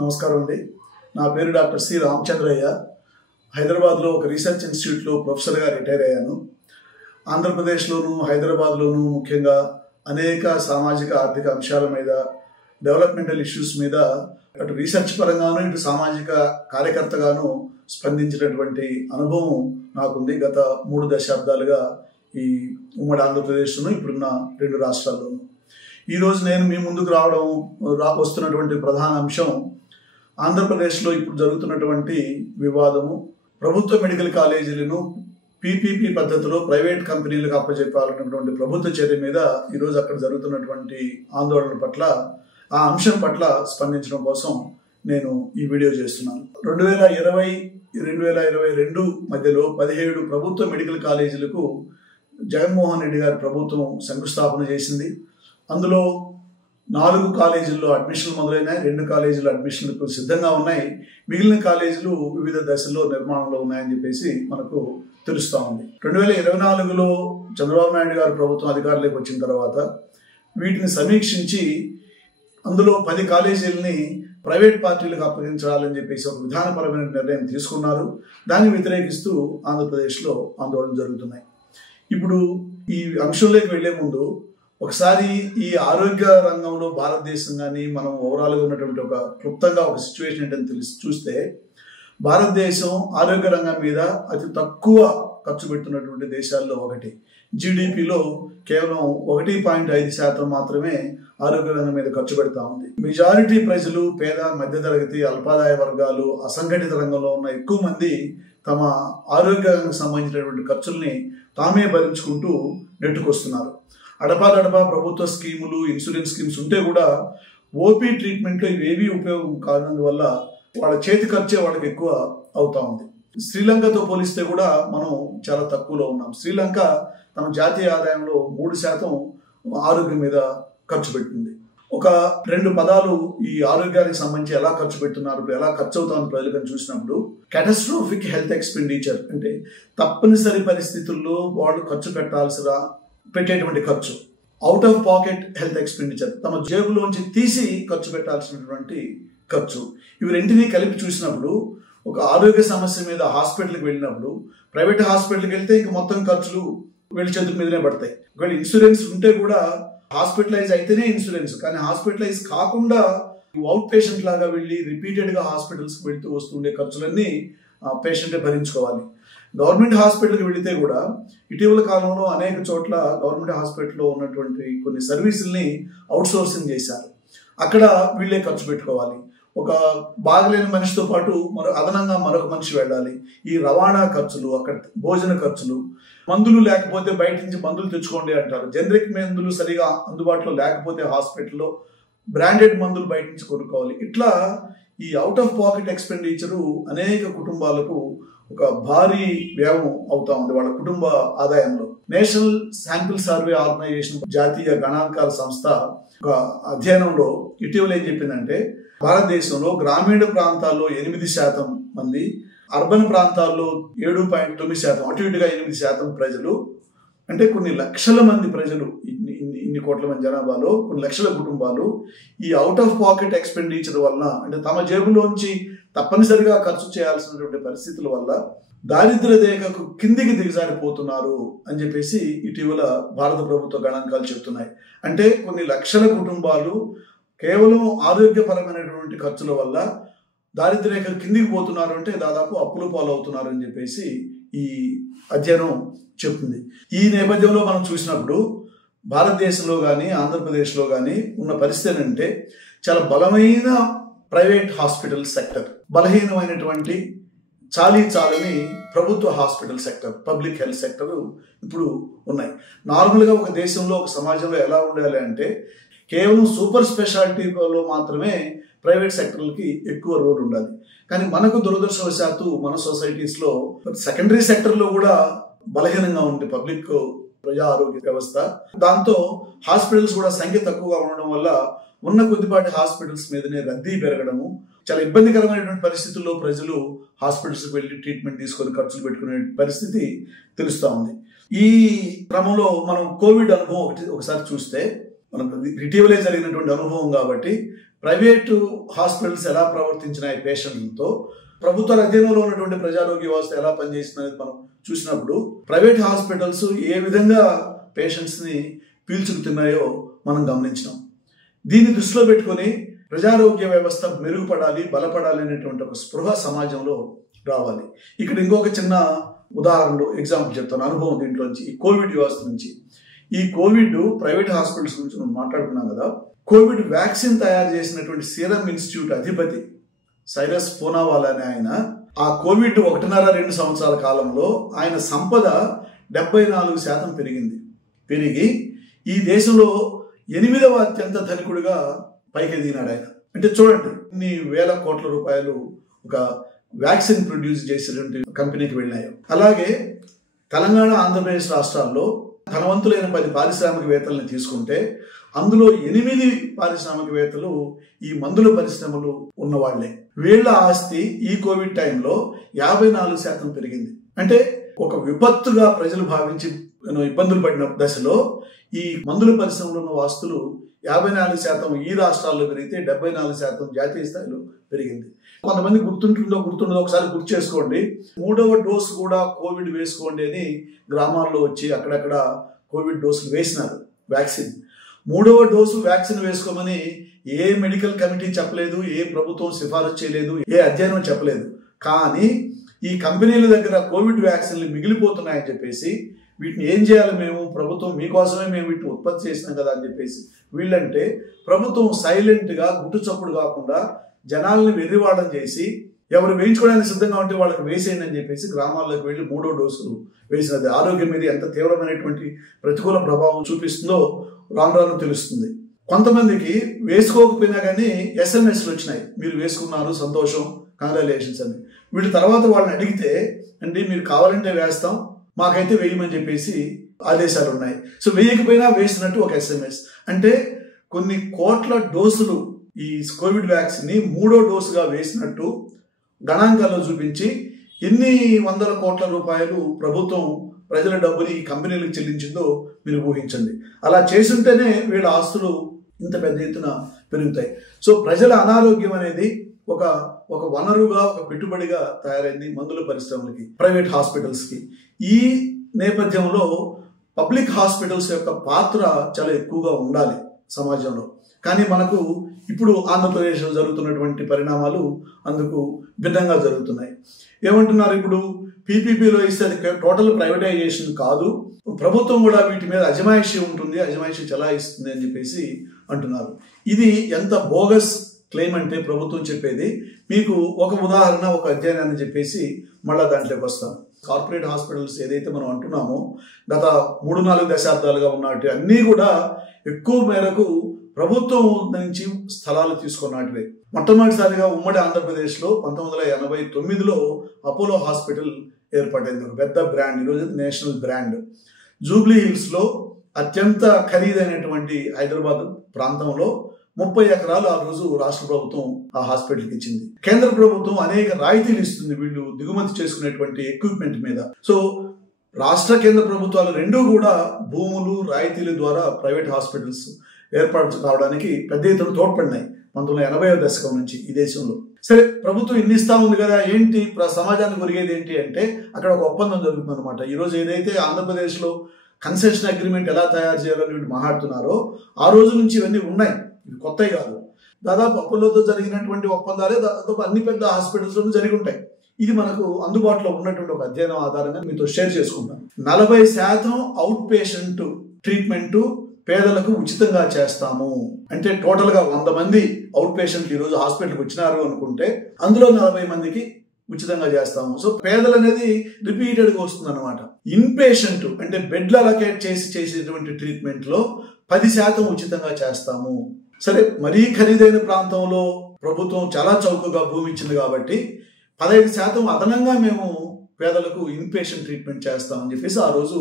నమస్కారం అండి. నా పేరు డాక్టర్ సి రామచంద్రయ్య. హైదరాబాద్లో ఒక రీసెర్చ్ ఇన్స్టిట్యూట్లో ప్రొఫెసర్గా రిటైర్ అయ్యాను. ఆంధ్రప్రదేశ్లోను హైదరాబాద్లోను ముఖ్యంగా అనేక సామాజిక ఆర్థిక అంశాల మీద, డెవలప్మెంటల్ ఇష్యూస్ మీద అటు రీసెర్చ్ పరంగాను ఇటు సామాజిక కార్యకర్తగాను స్పందించినటువంటి అనుభవం నాకుంది. గత 3 దశాబ్దాలుగా ఈ ఉమ్మడి ఆంధ్రప్రదేశ్లోను ఇప్పుడున్న 2 రాష్ట్రాల్లోనూ. ఈరోజు నేను మీ ముందుకు వస్తున్నటువంటి ప్రధాన అంశం ఆంధ్రప్రదేశ్లో ఇప్పుడు జరుగుతున్నటువంటి వివాదము, ప్రభుత్వ మెడికల్ కాలేజీలను పీపీపీ పద్ధతిలో ప్రైవేట్ కంపెనీలకు అప్పచెప్పాలన్నటువంటి ప్రభుత్వ చర్య మీద ఈరోజు అక్కడ జరుగుతున్నటువంటి ఆందోళన పట్ల, ఆ అంశం పట్ల స్పందించడం కోసం నేను ఈ వీడియో చేస్తున్నాను. 2020-2022 మధ్యలో 17 ప్రభుత్వ మెడికల్ కాలేజీలకు జగన్మోహన్ రెడ్డి గారి ప్రభుత్వం శంకుస్థాపన చేసింది. అందులో 4 కాలేజీల్లో అడ్మిషన్లు మొదలైనాయి. 2 కాలేజీలు అడ్మిషన్లకు సిద్ధంగా ఉన్నాయి. మిగిలిన కాలేజీలు వివిధ దశల్లో నిర్మాణంలో ఉన్నాయని చెప్పేసి మనకు తెలుస్తూ ఉంది. 2024లో చంద్రబాబు నాయుడు గారు ప్రభుత్వం అధికారంలోకి వచ్చిన తర్వాత వీటిని సమీక్షించి అందులో 10 కాలేజీలని ప్రైవేట్ పార్టీలకు అప్పగించాలని చెప్పేసి ఒక విధానపరమైన నిర్ణయం తీసుకున్నారు. దాన్ని వ్యతిరేకిస్తూ ఆంధ్రప్రదేశ్లో ఆందోళన జరుగుతున్నాయి. ఇప్పుడు ఈ అంశంలోకి వెళ్లే ముందు ఒకసారి ఈ ఆరోగ్య రంగంలో భారతదేశం కానీ మనం ఓవరాల్గా ఉన్నటువంటి ఒక క్లుప్తంగా ఒక సిచ్యువేషన్ ఏంటని చూస్తే, భారతదేశం ఆరోగ్య రంగం మీద అతి తక్కువ ఖర్చు పెడుతున్నటువంటి దేశాల్లో ఒకటి. జీడిపిలో కేవలం 1.5% మాత్రమే ఆరోగ్య రంగం మీద ఖర్చు పెడతా ఉంది. మెజారిటీ ప్రజలు పేద, మధ్యతరగతి, అల్పాదాయ వర్గాలు, అసంఘటిత రంగంలో ఉన్న ఎక్కువ మంది తమ ఆరోగ్యానికి సంబంధించినటువంటి ఖర్చుల్ని తామే భరించుకుంటూ నెట్టుకొస్తున్నారు. అడపాదడపా ప్రభుత్వ స్కీములు, ఇన్సూరెన్స్ స్కీమ్స్ ఉంటే కూడా ఓపీ ట్రీట్మెంట్లో ఇవేవీ ఉపయోగం కానందువల్ల వాళ్ళ చేతి ఖర్చే వాళ్ళకి ఎక్కువ అవుతా ఉంది. శ్రీలంకతో పోలిస్తే కూడా మనం చాలా తక్కువలో ఉన్నాం. శ్రీలంక తమ జాతీయ ఆదాయంలో 3% ఆరోగ్యం మీద ఖర్చు పెట్టింది. ఒక 2 పదాలు ఈ ఆరోగ్యానికి సంబంధించి ఎలా ఖర్చు పెడుతున్నారు, ఎలా ఖర్చు అవుతామని ప్రజలకు చూసినప్పుడు, క్యాటాస్ట్రోఫిక్ హెల్త్ ఎక్స్పెండిచర్ అంటే తప్పనిసరి పరిస్థితుల్లో వాళ్ళు ఖర్చు పెట్టేటువంటి ఖర్చు, out of pocket health expenditure తమ జేబులోంచి తీసి ఖర్చు పెట్టాల్సినటువంటి ఖర్చు. ఇవి రెంటినీ కలిపి చూసినప్పుడు ఒక ఆరోగ్య సమస్య మీద హాస్పిటల్కి వెళ్ళినప్పుడు, ప్రైవేట్ హాస్పిటల్కి వెళ్తే ఇంక మొత్తం ఖర్చులు వీళ్ళ చేతుల మీదనే పడతాయి. ఒకవేళ ఇన్సూరెన్స్ ఉంటే కూడా హాస్పిటలైజ్ అయితేనే ఇన్సూరెన్స్, కానీ హాస్పిటలైజ్ కాకుండా అవుట్ పేషెంట్ లాగా వెళ్ళి రిపీటెడ్గా హాస్పిటల్స్కి వెళ్తూ వస్తుండే ఖర్చులన్నీ పేషెంటే భరించుకోవాలి. గవర్నమెంట్ హాస్పిటల్కి వెళితే కూడా ఇటీవల కాలంలో అనేక చోట్ల గవర్నమెంట్ హాస్పిటల్లో ఉన్నటువంటి కొన్ని సర్వీసుల్ని అవుట్సోర్సింగ్ చేశారు. అక్కడ వీళ్ళే ఖర్చు పెట్టుకోవాలి. ఒక బాగలేని మనిషితో పాటు అదనంగా మరొక మనిషి వెళ్ళాలి. ఈ రవాణా ఖర్చులు, అక్కడ భోజన ఖర్చులు, మందులు లేకపోతే బయట నుంచి మందులు తెచ్చుకోండి అంటారు. జనరిక్ మందులు సరిగా అందుబాటులో లేకపోతే హాస్పిటల్లో బ్రాండెడ్ మందులు బయట నుంచి కొనుక్కోవాలి. ఇట్లా ఈ అవుట్ ఆఫ్ పాకెట్ ఎక్స్పెండిచరు అనేక కుటుంబాలకు ఒక భారీ వ్యయం అవుతా ఉంది వాళ్ళ కుటుంబ ఆదాయంలో. నేషనల్ శాంపిల్ సర్వే ఆర్గనైజేషన్, జాతీయ గణాంకాల సంస్థ ఒక అధ్యయనంలో ఇటీవల ఏం చెప్పిందంటే, భారతదేశంలో గ్రామీణ ప్రాంతాల్లో 8% మంది, అర్బన్ ప్రాంతాల్లో 7.9%, అటు ఇటుగా 8% ప్రజలు, అంటే కొన్ని లక్షల మంది ప్రజలు, ఇన్ని కోట్ల మంది జనాభాలో కొన్ని లక్షల కుటుంబాలు ఈ అవుట్ ఆఫ్ పాకెట్ ఎక్స్పెండిచర్ వలన, అంటే తమ జేబులోంచి తప్పనిసరిగా ఖర్చు చేయాల్సినటువంటి పరిస్థితుల వల్ల దారిద్ర్య రేఖకు కిందికి దిగజారిపోతున్నారు అని చెప్పేసి ఇటీవల భారత ప్రభుత్వ గణాంకాలు చెప్తున్నాయి. అంటే కొన్ని లక్షల కుటుంబాలు కేవలం ఆరోగ్యపరమైనటువంటి ఖర్చుల వల్ల దారిద్ర్య రేఖ కిందికి పోతున్నారు, అంటే దాదాపు అప్పుల పాలవుతున్నారు అని చెప్పేసి ఈ అధ్యయనం చెప్తుంది. ఈ నేపథ్యంలో మనం చూసినప్పుడు భారతదేశంలో కానీ ఆంధ్రప్రదేశ్లో కానీ ఉన్న పరిస్థితి ఏంటంటే, చాలా బలమైన ప్రైవేట్ హాస్పిటల్ సెక్టర్, బలహీనమైనటువంటి చాలని ప్రభుత్వ hospital sector, public health sector ఇప్పుడు ఉన్నాయి. నార్మల్గా ఒక దేశంలో, ఒక సమాజంలో ఎలా ఉండాలి అంటే, కేవలం సూపర్ స్పెషాలిటీలో మాత్రమే ప్రైవేట్ సెక్టర్లకి ఎక్కువ రోల్ ఉండాలి. కానీ మనకు దురదృష్టవశాత్తు మన సొసైటీస్లో సెకండరీ సెక్టర్లో కూడా బలహీనంగా ఉంది పబ్లిక్ ప్రజా ఆరోగ్య వ్యవస్థ. దాంతో హాస్పిటల్స్ కూడా సంఖ్య తక్కువగా ఉండడం వల్ల ఉన్న కొద్దిపాటి హాస్పిటల్స్ మీదనే రద్దీ పెరగడము, చాలా ఇబ్బందికరమైనటువంటి పరిస్థితుల్లో ప్రజలు హాస్పిటల్స్కి వెళ్ళి ట్రీట్మెంట్ తీసుకొని ఖర్చులు పెట్టుకునే పరిస్థితి తెలుస్తూ ఉంది. ఈ క్రమంలో మనం కోవిడ్ అనుభవం ఒకసారి చూస్తే, మనకు ఇటీవలే జరిగినటువంటి అనుభవం కాబట్టి ప్రైవేటు హాస్పిటల్స్ ఎలా ప్రవర్తించినాయి పేషెంట్లతో, ప్రభుత్వ అధీనంలో ఉన్నటువంటి ప్రజారోగ్య వ్యవస్థ ఎలా పనిచేస్తుందనేది మనం చూసినప్పుడు ప్రైవేట్ హాస్పిటల్స్ ఏ విధంగా పేషెంట్స్ని పీల్చుకుతున్నాయో మనం గమనించినాం. దీన్ని దృష్టిలో పెట్టుకొని ప్రజారోగ్య వ్యవస్థ మెరుగుపడాలి, బలపడాలి అనేటువంటి ఒక స్పృహ సమాజంలో రావాలి. ఇక్కడ ఇంకొక చిన్న ఉదాహరణలు ఎగ్జాంపుల్ చెప్తాను, అనుభవం దీంట్లోంచి. ఈ కోవిడ్ వ్యవస్థ నుంచి, ఈ కోవిడ్ ప్రైవేట్ హాస్పిటల్స్ గురించి మనం మాట్లాడుకున్నాం కదా. కోవిడ్ వ్యాక్సిన్ తయారు చేసినటువంటి సీరం ఇన్స్టిట్యూట్ అధిపతి సైరస్ పూనావాలా అనే ఆయన ఆ కోవిడ్ 1.5-2 సంవత్సరాల కాలంలో ఆయన సంపద 74% పెరిగి ఈ దేశంలో 8వ అత్యంత ధనికుడిగా పైకి ఎదిగినాడు ఆయన. అంటే చూడండి, ఇన్ని వేల కోట్ల రూపాయలు ఒక వ్యాక్సిన్ ప్రొడ్యూస్ చేసేటువంటి కంపెనీకి వెళ్ళినాయో. అలాగే తెలంగాణ, ఆంధ్రప్రదేశ్ రాష్ట్రాల్లో ధనవంతులైన 10 పారిశ్రామికవేత్తలను తీసుకుంటే అందులో 8 పారిశ్రామికవేత్తలు ఈ మందుల పరిశ్రమలు ఉన్నవాళ్లే. వీళ్ల ఆస్తి ఈ కోవిడ్ టైంలో 54% పెరిగింది. అంటే ఒక విపత్తుగా ప్రజలు భావించి ఇబ్బందులు పడిన దశలో ఈ మందుల పరిశ్రమలో ఉన్న ఆస్తులు 54% ఈ రాష్ట్రాల్లో పెరిగితే 74% జాతీయ స్థాయిలో పెరిగింది. కొంతమంది గుర్తుండదో ఒకసారి గుర్తు చేసుకోండి. 3వ డోసు కూడా కోవిడ్ వేసుకోండి అని గ్రామాల్లో వచ్చి అక్కడక్కడ కోవిడ్ డోసులు వేసినారు వ్యాక్సిన్. 3వ డోసు వ్యాక్సిన్ వేసుకోమని ఏ మెడికల్ కమిటీ చెప్పలేదు, ఏ ప్రభుత్వం సిఫారసు చేయలేదు, ఏ అధ్యయనం చెప్పలేదు. కానీ ఈ కంపెనీల దగ్గర కోవిడ్ వ్యాక్సిన్లు మిగిలిపోతున్నాయని చెప్పేసి వీటిని ఏం చేయాలి, మేము ప్రభుత్వం మీకోసమే మేము వీటిని ఉత్పత్తి చేసినాం కదా అని చెప్పేసి వీళ్ళంటే ప్రభుత్వం సైలెంట్గా గుట్టు చప్పుడు కాకుండా జనాల్ని వెర్రివాళ్ళం చేసి ఎవరు వేయించుకోవడానికి సిద్ధంగా ఉంటే వాళ్ళకి వేసేయండి అని చెప్పేసి గ్రామాల్లోకి వెళ్ళి 3వ డోసు వేసినది ఆరోగ్యం మీద ఎంత తీవ్రమైనటువంటి ప్రతికూల ప్రభావం చూపిస్తుందో రాను రాను తెలుస్తుంది. కొంతమందికి వేసుకోకపోయినా కానీ ఎస్ఎంఎస్లు వచ్చినాయి, మీరు వేసుకున్నారు సంతోషం, కంగ్రాచులేషన్స్ అని. వీటి తర్వాత వాళ్ళని అడిగితే అండి మీరు కావాలంటే వేస్తాం, మాకైతే వేయమని చెప్పేసి ఆదేశాలు ఉన్నాయి. సో వేయకపోయినా వేసినట్టు ఒక ఎస్ఎంఎస్. అంటే కొన్ని కోట్ల డోసులు ఈ కోవిడ్ వ్యాక్సిన్ని 3వ డోసుగా వేసినట్టు గణాంకాల్లో చూపించి ఎన్ని వందల కోట్ల రూపాయలు ప్రభుత్వం ప్రజల డబ్బుని ఈ కంపెనీలకు చెల్లించిందో మీరు ఊహించండి. అలా చేసుంటేనే వీళ్ళ ఆస్తులు ఇంత పెద్ద ఎత్తున పెరుగుతాయి. సో ప్రజల అనారోగ్యం అనేది ఒక వనరుగా, ఒక పెట్టుబడిగా తయారైంది మందుల పరిశ్రమలకి, ప్రైవేట్ హాస్పిటల్స్కి. ఈ నేపథ్యంలో పబ్లిక్ హాస్పిటల్స్ యొక్క పాత్ర చాలా ఎక్కువగా ఉండాలి సమాజంలో. కానీ మనకు ఇప్పుడు ఆంధ్రప్రదేశ్లో జరుగుతున్నటువంటి పరిణామాలు అందుకు భిన్నంగా జరుగుతున్నాయి. ఏమంటున్నారు, ఇప్పుడు పీపీపీలో ఇస్తే అది టోటల్ ప్రైవేటైజేషన్ కాదు, ప్రభుత్వం కూడా వీటి మీద అజమాయిషీ ఉంటుంది, అజమాయిషీ చలాయిస్తుంది అని చెప్పేసి అంటున్నారు. ఇది ఎంత బోగస్ క్లెయిమ్ అంటే ప్రభుత్వం చెప్పేది. మీకు ఒక ఉదాహరణ, ఒక అధ్యయనాన్ని చెప్పేసి మళ్ళా దాంట్లోకి వస్తాం. కార్పొరేట్ హాస్పిటల్స్ ఏదైతే మనం అంటున్నామో గత 3-4 దశాబ్దాలుగా ఉన్నట్టు అన్నీ కూడా ఎక్కువ మేరకు ప్రభుత్వం నుంచి స్థలాలు తీసుకున్నట్టువే. మొట్టమొదటిసారిగా ఉమ్మడి ఆంధ్రప్రదేశ్లో 1989లో అపోలో హాస్పిటల్ ఏర్పడింది, ఒక పెద్ద బ్రాండ్, ఈరోజు నేషనల్ బ్రాండ్. జూబ్లీ హిల్స్లో అత్యంత ఖరీదైనటువంటి హైదరాబాద్ ప్రాంతంలో 30 ఎకరాలు ఆ రోజు రాష్ట్ర ప్రభుత్వం ఆ హాస్పిటల్కి ఇచ్చింది. కేంద్ర ప్రభుత్వం అనేక రాయితీలు ఇస్తుంది వీళ్ళు దిగుమతి చేసుకునేటువంటి ఎక్విప్మెంట్ మీద. సో రాష్ట్ర కేంద్ర ప్రభుత్వాలు రెండూ కూడా భూములు, రాయితీల ద్వారా ప్రైవేట్ హాస్పిటల్స్ ఏర్పాటు కావడానికి పెద్ద ఎత్తున తోడ్పడినాయి 1980వ దశకం నుంచి ఈ దేశంలో. సరే, ప్రభుత్వం ఇన్ని ఇస్తా ఉంది కదా, ఏంటి సమాజానికి ఒరిగేది ఏంటి అంటే అక్కడ ఒక ఒప్పందం జరుగుతుంది అనమాట. ఈరోజు ఏదైతే ఆంధ్రప్రదేశ్లో కన్సెషన్ అగ్రిమెంట్ ఎలా తయారు చేయాలని వీళ్ళు మాట్లాడుతున్నారో ఆ రోజు నుంచి ఇవన్నీ ఉన్నాయి, ఇవి కొత్తవి కాదు. దాదాపు అపోలోతో జరిగినటువంటి ఒప్పందాలే దాదాపు అన్ని పెద్ద హాస్పిటల్స్లోనూ జరిగి ఉంటాయి. ఇది మనకు అందుబాటులో ఉన్నటువంటి ఒక అధ్యయనం ఆధారంగా మీతో షేర్ చేసుకుంటాను. 40% అవుట్ పేషెంట్ ట్రీట్మెంట్ పేదలకు ఉచితంగా చేస్తాము అంటే టోటల్గా 100 మంది అవుట్ పేషెంట్లు ఈరోజు హాస్పిటల్కి వచ్చినారు అనుకుంటే అందులో 40 మందికి ఉచితంగా చేస్తాము. సో పేదలు అనేది రిపీటెడ్గా వస్తుంది అనమాట. ఇన్ పేషెంట్ అంటే బెడ్లు అలొకేట్ చేసేటువంటి ట్రీట్మెంట్లో 10% ఉచితంగా చేస్తాము. సరే, మరీ ఖరీదైన ప్రాంతంలో ప్రభుత్వం చాలా చౌకగా భూమి ఇచ్చింది కాబట్టి 15% అదనంగా మేము పేదలకు ఇన్ పేషెంట్ ట్రీట్మెంట్ చేస్తామని చెప్పేసి ఆ రోజు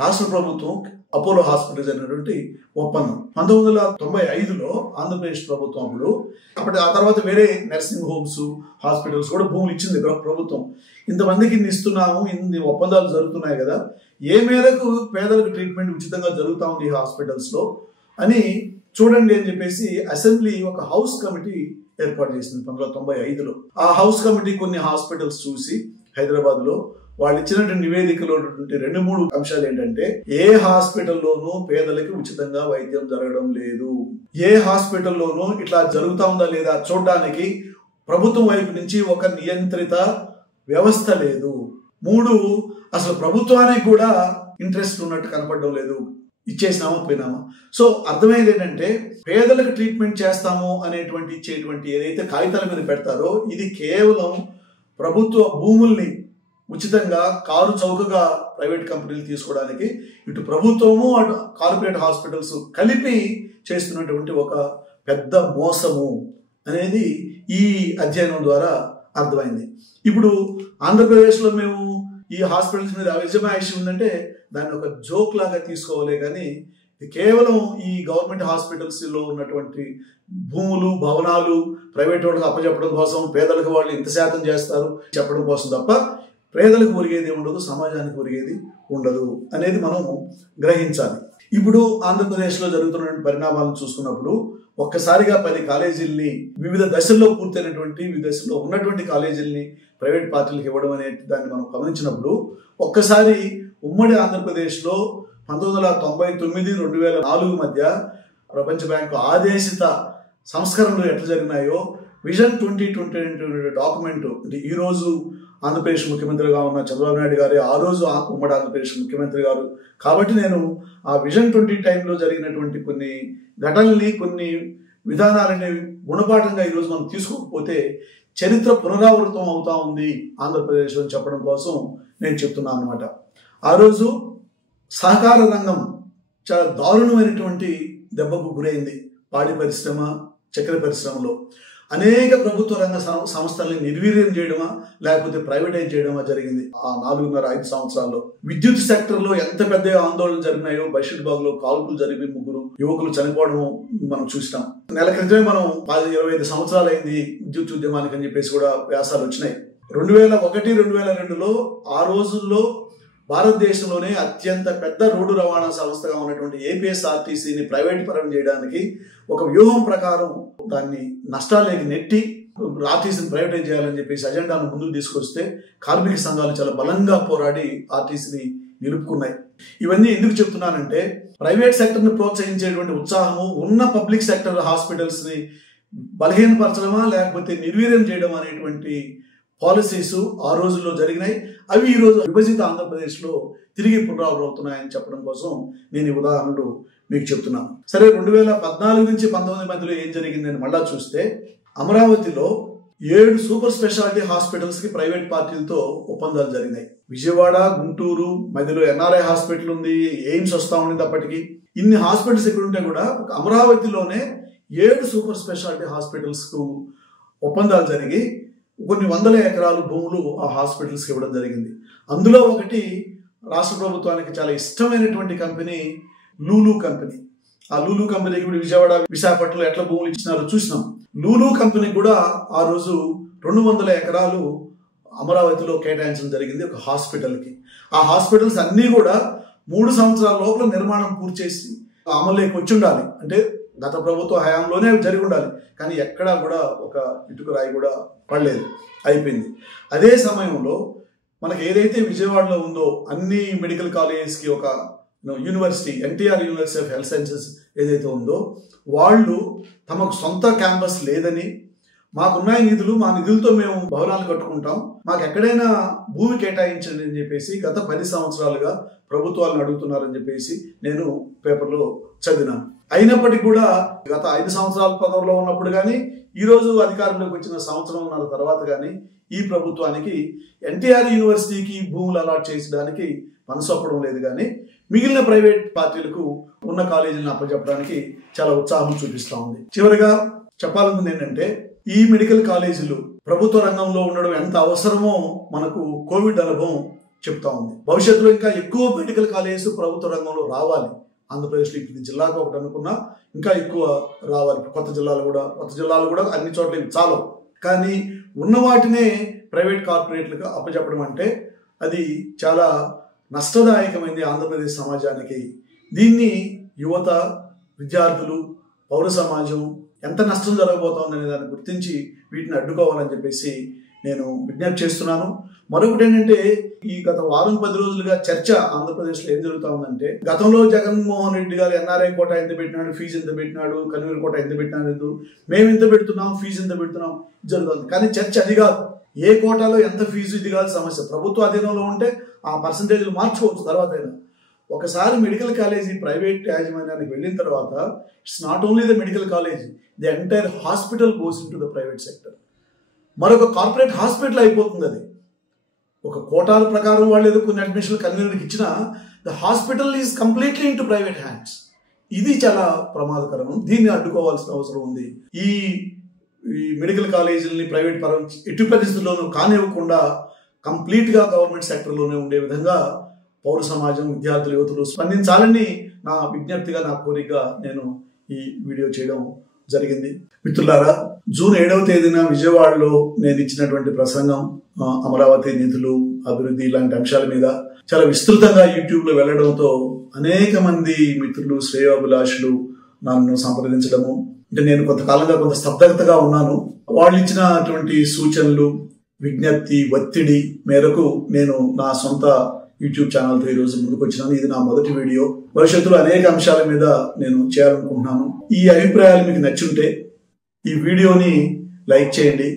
రాష్ట్ర ప్రభుత్వం అపోలో హాస్పిటల్స్ అనేటువంటి ఒప్పందం 1995లో ఆంధ్రప్రదేశ్ ప్రభుత్వం అప్పుడు ఆ తర్వాత వేరే నర్సింగ్ హోమ్స్, హాస్పిటల్స్ కూడా భూములు ఇచ్చింది ప్రభుత్వం. ఇంతమందికి ఇన్ని ఇస్తున్నాము, ఇన్ని ఒప్పందాలు జరుగుతున్నాయి కదా, ఏ మేరకు పేదలకు ట్రీట్మెంట్ ఉచితంగా జరుగుతూ ఉంది ఈ హాస్పిటల్స్లో అని చూడండి అని చెప్పేసి అసెంబ్లీ ఒక హౌస్ కమిటీ ఏర్పాటు చేసింది 1995లో. ఆ హౌస్ కమిటీ కొన్ని హాస్పిటల్స్ చూసి హైదరాబాద్లో వాళ్ళు ఇచ్చినటువంటి నివేదికలో 2-3 అంశాలు ఏంటంటే, ఏ హాస్పిటల్లోనూ పేదలకు ఉచితంగా వైద్యం జరగడం లేదు, ఏ హాస్పిటల్లోనూ ఇట్లా జరుగుతా ఉందా లేదా చూడడానికి ప్రభుత్వం వైపు నుంచి ఒక నియంత్రిత వ్యవస్థ లేదు, 3 అసలు ప్రభుత్వానికి కూడా ఇంట్రెస్ట్ ఉన్నట్టు కనపడడం లేదు, ఇచ్చేసినామా పోయినామా. సో అర్థమైంది ఏంటంటే, పేదలకు ట్రీట్మెంట్ చేస్తాము అనేటువంటి ఇచ్చేటువంటి ఏదైతే కాగితాల మీద పెడతారో ఇది కేవలం ప్రభుత్వ భూముల్ని ఉచితంగా కారు చౌకగా ప్రైవేట్ కంపెనీలు తీసుకోవడానికి ఇటు ప్రభుత్వము అటు కార్పొరేట్ హాస్పిటల్స్ కలిపి చేస్తున్నటువంటి ఒక పెద్ద మోసము అనేది ఈ అధ్యయనం ద్వారా అర్థమైంది. ఇప్పుడు ఆంధ్రప్రదేశ్లో మేము ఈ హాస్పిటల్స్ మీద అజమాయిషి ఉందంటే దాన్ని ఒక జోక్ లాగా తీసుకోవాలి, కానీ కేవలం ఈ గవర్నమెంట్ హాస్పిటల్స్లో ఉన్నటువంటి భూములు భవనాలు ప్రైవేట్ వాళ్ళకి అప్పచెప్పడం కోసం, పేదలకు వాళ్ళు ఇంత శాతం చేస్తారు చెప్పడం కోసం తప్ప పేదలకు ఒరిగేది ఉండదు, సమాజానికి ఒరిగేది ఉండదు అనేది మనం గ్రహించాలి. ఇప్పుడు ఆంధ్రప్రదేశ్లో జరుగుతున్న పరిణామాలను చూసుకున్నప్పుడు ఒక్కసారిగా 10 కాలేజీల్ని వివిధ దశల్లో పూర్తయినటువంటి వివిధ దశల్లో ఉన్నటువంటి కాలేజీల్ని ప్రైవేట్ పార్టీలకు ఇవ్వడం అనే దాన్ని మనం గమనించినప్పుడు ఒక్కసారి ఉమ్మడి ఆంధ్రప్రదేశ్లో 1999-2004 మధ్య ప్రపంచ బ్యాంకు ఆదేశిత సంస్కరణలు ఎట్లా జరిగినాయో విజన్ 2020 డాక్యుమెంట్, అంటే ఈ రోజు ఆంధ్రప్రదేశ్ ముఖ్యమంత్రిగా ఉన్న చంద్రబాబు నాయుడు గారి ఆ రోజు ఉమ్మడి ఆంధ్రప్రదేశ్ ముఖ్యమంత్రి గారు కాబట్టి నేను ఆ విజన్ 20 టైంలో జరిగినటువంటి కొన్ని ఘటనల్ని కొన్ని విధానాలని గుణపాఠంగా ఈరోజు మనం తీసుకోకపోతే చరిత్ర పునరావృతం అవుతా ఉంది ఆంధ్రప్రదేశ్ అని చెప్పడం కోసం నేను చెప్తున్నాను అన్నమాట. ఆ రోజు సహకార రంగం చాలా దారుణమైనటువంటి దెబ్బకు గురైంది. పాడి పరిశ్రమ, చక్కెర పరిశ్రమలో అనేక ప్రభుత్వ రంగ సంస్థల్ని నిర్వీర్యం చేయడమా లేకపోతే ప్రైవేటైజ్ చేయడమా జరిగింది ఆ 4.5-5 సంవత్సరాల్లో. విద్యుత్ సెక్టర్ లో ఎంత పెద్ద ఆందోళనలు జరిగినాయో, బషీర్బాగ్ లో కాల్పులు జరిగి 3 యువకులు చనిపోవడం మనం చూసినాం. నెల క్రితమే మనం 25 సంవత్సరాలు అయింది విద్యుత్ ఉద్యమానికి అని చెప్పేసి కూడా వ్యాసాలు వచ్చినాయి. 2001-2002లో ఆ రోజుల్లో భారతదేశంలోనే అత్యంత పెద్ద రోడ్డు రవాణా సంస్థగా ఉన్నటువంటి ఏపీఎస్ఆర్టీసీని ప్రైవేట్ పరం చేయడానికి ఒక వ్యూహం ప్రకారం దాన్ని నష్టాలేకి నెట్టి ఆర్టీసీని ప్రైవేటైజ్ చేయాలని చెప్పేసి అజెండాను ముందుకు తీసుకొస్తే కార్మిక సంఘాలు చాలా బలంగా పోరాడి ఆర్టీసీని నిలుపుకున్నాయి. ఇవన్నీ ఎందుకు చెప్తున్నానంటే, ప్రైవేట్ సెక్టర్ని ప్రోత్సహించేటువంటి ఉత్సాహము ఉన్న పబ్లిక్ సెక్టర్ హాస్పిటల్స్ ని బలహీనపరచడమా లేకపోతే నిర్వీర్యం చేయడం అనేటువంటి పాలసీస్ ఆ రోజుల్లో జరిగినాయి. అవి ఈ రోజు విభజిత ఆంధ్రప్రదేశ్లో తిరిగి పునరావృతమవుతున్నాయని చెప్పడం కోసం నేను ఈ ఉదాహరణలు మీకు చెప్తున్నాను. సరే, 2014-19 మధ్యలో ఏం జరిగిందని మళ్ళా చూస్తే అమరావతిలో 7 సూపర్ స్పెషాలిటీ హాస్పిటల్స్ కి ప్రైవేట్ పార్టీలతో ఒప్పందాలు జరిగినాయి. విజయవాడ, గుంటూరు మధ్యలో ఎన్ఆర్ఐ హాస్పిటల్ ఉంది, ఎయిమ్స్ వస్తా ఉండింది. అప్పటికి ఇన్ని హాస్పిటల్స్ ఇక్కడ ఉంటే కూడా ఒక అమరావతిలోనే 7 సూపర్ స్పెషాలిటీ హాస్పిటల్స్ కు ఒప్పందాలు జరిగి కొన్ని వందల ఎకరాలు భూములు ఆ హాస్పిటల్స్కి ఇవ్వడం జరిగింది. అందులో ఒకటి రాష్ట్ర ప్రభుత్వానికి చాలా ఇష్టమైనటువంటి కంపెనీ లూలు కంపెనీ. ఆ లూలు కంపెనీకి ఇప్పుడు విజయవాడ, విశాఖపట్నంలో ఎట్లా భూములు ఇచ్చినారో చూసినాం. లూలు కంపెనీ కూడా ఆ రోజు 200 ఎకరాలు అమరావతిలో కేటాయించడం జరిగింది ఒక హాస్పిటల్కి. ఆ హాస్పిటల్స్ అన్నీ కూడా 3 సంవత్సరాల లోపల నిర్మాణం పూర్తి చేసి అమలులోకి వచ్చి ఉండాలి. అంటే గత ప్రభుత్వ హయాంలోనే అవి జరిగి ఉండాలి, కానీ ఎక్కడా కూడా ఒక ఇటుక రాయి కూడా పడలేదు, అయిపోయింది. అదే సమయంలో మనకి ఏదైతే విజయవాడలో ఉందో అన్ని మెడికల్ కాలేజెస్కి ఒక university, NTR university of health sciences ఏదైతే ఉందో వాళ్ళు తమకు సొంత క్యాంపస్ లేదని, మాకున్నాయి నిధులు, మా నిధులతో మేము భవనాలు కట్టుకుంటాం, మాకు ఎక్కడైనా భూమి కేటాయించండి అని చెప్పేసి గత 10 సంవత్సరాలుగా ప్రభుత్వాలను అడుగుతున్నారని చెప్పేసి నేను పేపర్లో చదివినాను. అయినప్పటికీ కూడా గత 5 సంవత్సరాల పదవిలో ఉన్నప్పుడు కానీ ఈ రోజు అధికారంలోకి వచ్చిన సంవత్సరంన్నర తర్వాత కానీ ఈ ప్రభుత్వానికి ఎన్టీఆర్ యూనివర్సిటీకి భూములు అలాట్ చేసడానికి మనసొప్పడం లేదు. కానీ మిగిలిన ప్రైవేట్ పార్టీలకు ఉన్న కాలేజీలను అప్పచెప్పడానికి చాలా ఉత్సాహం చూపిస్తూ ఉంది. చివరిగా చెప్పాలనుకుంది ఏంటంటే, ఈ మెడికల్ కాలేజీలు ప్రభుత్వ రంగంలో ఉండడం ఎంత అవసరమో మనకు కోవిడ్ అనుభవం చెప్తా ఉంది. భవిష్యత్తులో ఇంకా ఎక్కువ మెడికల్ కాలేజెస్ ప్రభుత్వ రంగంలో రావాలి. ఆంధ్రప్రదేశ్లో ఇప్పుడు జిల్లాకు ఒకటి అనుకున్నా ఇంకా ఎక్కువ రావాలి. కొత్త జిల్లాలు కూడా అన్ని చోట్ల చాలు. కానీ ఉన్న వాటినే ప్రైవేట్ కార్పొరేట్లకు అప్పచెప్పడం అంటే అది చాలా నష్టదాయకమైంది ఆంధ్రప్రదేశ్ సమాజానికి. దీన్ని యువత, విద్యార్థులు, పౌర సమాజం ఎంత నష్టం జరగబోతోందనే దాన్ని గుర్తించి వీటిని అడ్డుకోవాలని చెప్పేసి నేను విజ్ఞప్తి చేస్తున్నాను. మరొకటి ఏంటంటే, ఈ గత వారం 10 రోజులుగా చర్చ ఆంధ్రప్రదేశ్లో ఏం జరుగుతా ఉందంటే, గతంలో జగన్మోహన్ రెడ్డి గారు ఎన్ఆర్ఐ కోట ఎంత పెట్టినాడు, ఫీజు ఎంత పెట్టినాడు, కన్వీనర్ కోట ఎంత పెట్టినాడు, మేము ఎంత పెడుతున్నాం, ఫీజు ఎంత పెడుతున్నాం జరుగుతుంది. కానీ చర్చ అది కాదు. ఏ కోటాలో ఎంత ఫీజు ఇది కాదు సమస్య. ప్రభుత్వ అధీనంలో ఉంటే ఆ పర్సంటేజ్లు మార్చుకోవచ్చు తర్వాత అయినా. ఒకసారి మెడికల్ కాలేజీ ప్రైవేట్ యాజమాన్యానికి వెళ్ళిన తర్వాత it's not only the medical college, the entire hospital goes in to the private sector. మరొక కార్పొరేట్ హాస్పిటల్ అయిపోతుంది అది. ఒక కోటాల ప్రకారం వాళ్ళు ఏదో కొన్ని అడ్మిషన్లు కన్వీనర్కి ఇచ్చినా the hospital is completely in to private hands. ఇది చాలా ప్రమాదకరం. దీన్ని అడ్డుకోవాల్సిన అవసరం ఉంది. ఈ మెడికల్ కాలేజీలని ప్రైవేట్ పరం ఎటు పరిస్థితుల్లోనూ కానివ్వకుండా కంప్లీట్గా గవర్నమెంట్ సెక్టర్లోనే ఉండే విధంగా పౌర సమాజం, విద్యార్థులు, యువతులు స్పందించాలని నా విజ్ఞప్తిగా, నా కోరికగా నేను ఈ వీడియో చేయడం జరిగింది. మిత్రులారా, జూన్ 7వ తేదీన విజయవాడలో నేను ఇచ్చినటువంటి ప్రసంగం అమరావతి నిధులు, అభివృద్ధి ఇలాంటి అంశాల మీద చాలా విస్తృతంగా యూట్యూబ్లో వెళ్లడంతో అనేక మంది మిత్రులు, శ్రేయోభిలాషులు నన్ను సంప్రదించడము, అంటే నేను కొంతకాలంగా కొంత స్తబ్దతగా ఉన్నాను. వాళ్ళు ఇచ్చినటువంటి సూచనలు, విజ్ఞప్తి, ఒత్తిడి మేరకు నేను నా సొంత యూట్యూబ్ ఛానల్తో ఈరోజు ముందుకు వచ్చినాను. ఇది నా మొదటి వీడియో. భవిష్యత్తులో అనేక అంశాల మీద నేను చేయాలనుకుంటున్నాను. ఈ అభిప్రాయాలు మీకు నచ్చుంటే ఈ వీడియోని లైక్ చేయండి,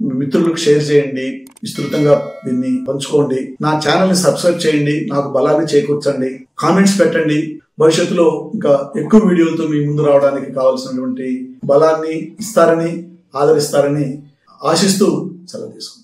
మిత్రులకు షేర్ చేయండి, విస్తృతంగా దీన్ని పంచుకోండి. నా ఛానల్ని సబ్స్క్రైబ్ చేయండి, నాకు బలాన్ని చేకూర్చండి, కామెంట్స్ పెట్టండి. భవిష్యత్తులో ఇంకా ఎక్కువ వీడియోలతో మీ ముందు రావడానికి కావాల్సినటువంటి బలాన్ని ఇస్తారని, ఆదరిస్తారని ఆశిస్తూ సెలవు తీసుకుంటాను.